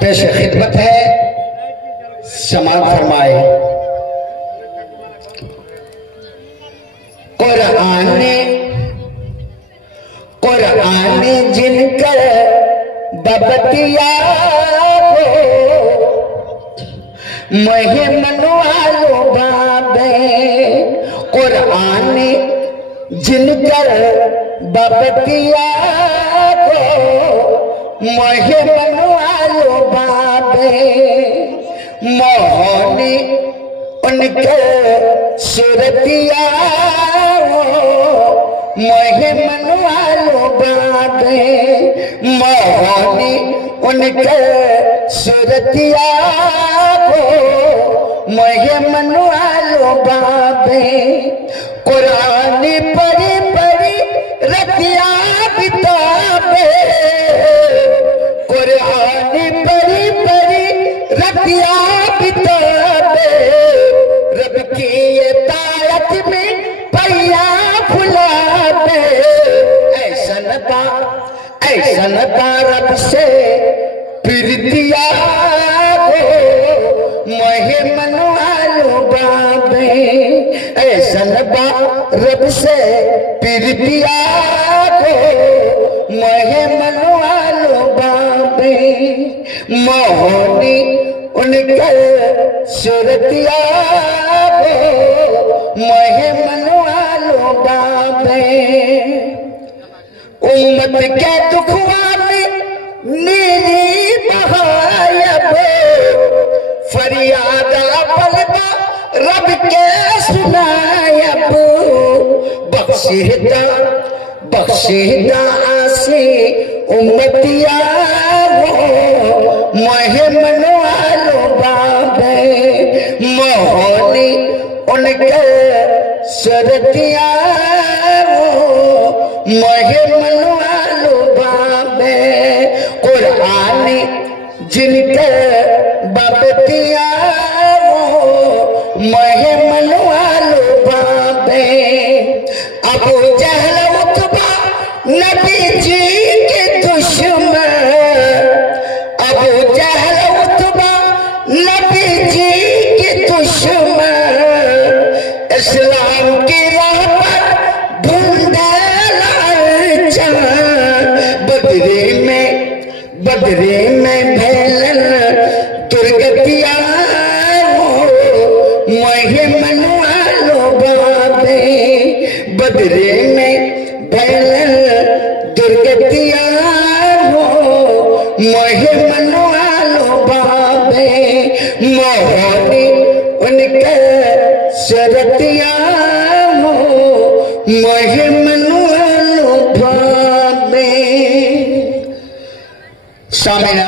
पेश खिदमत है, समाअत फरमाए। कुरान जिनकर बबतिया मोहे मनवालो बाबे, कुरान जिनकर बबतिया मोहे मनवालो बाबे, मोहनी उनके सूरतिया मोहे मनवालो बाबे, मोहनी उनके सूरतिया मोहे मनवालो बाबे। कुरान पढ़ी पढ़ी रतिया बितावे, कुरान पढ़ी पढ़ी रतिया बितावे, रब की ये तायत में पैया फुलावे। ऐसन का रब से प्रीतिया मोहे मनवालो बाबे, ऐसन बा रब से प्रीतिया मोहे मनवालो बाबे, मोहनी उनके सूरतिया मोहे मनवालो बाबे। उम्मत के दुखवा में मेरी बहायब, फरियादा पलदा रब के सुनायब, बख्शिदा आसी उम्मतिया मोहे मनवालो बाबे, मोहनी उनके सूरतिया मोहे मनवालो बाबे। कुरान जिनके बबतिया मोहे मनवालो बाबे। अबू जहल उतबा नबी जी के दुश्मन, अबू जहल उतबा नबी जी के दुश्मन, इस्लाम की राह पर बदरे में भेलन दुर्गतिया मोहे मनवालो बाबे, बदरे में भेलन दुर्गतिया मोहे मनवालो बाबे, मोहनी उनके सूरतिया मोहे मनवालो बाबे। शामिल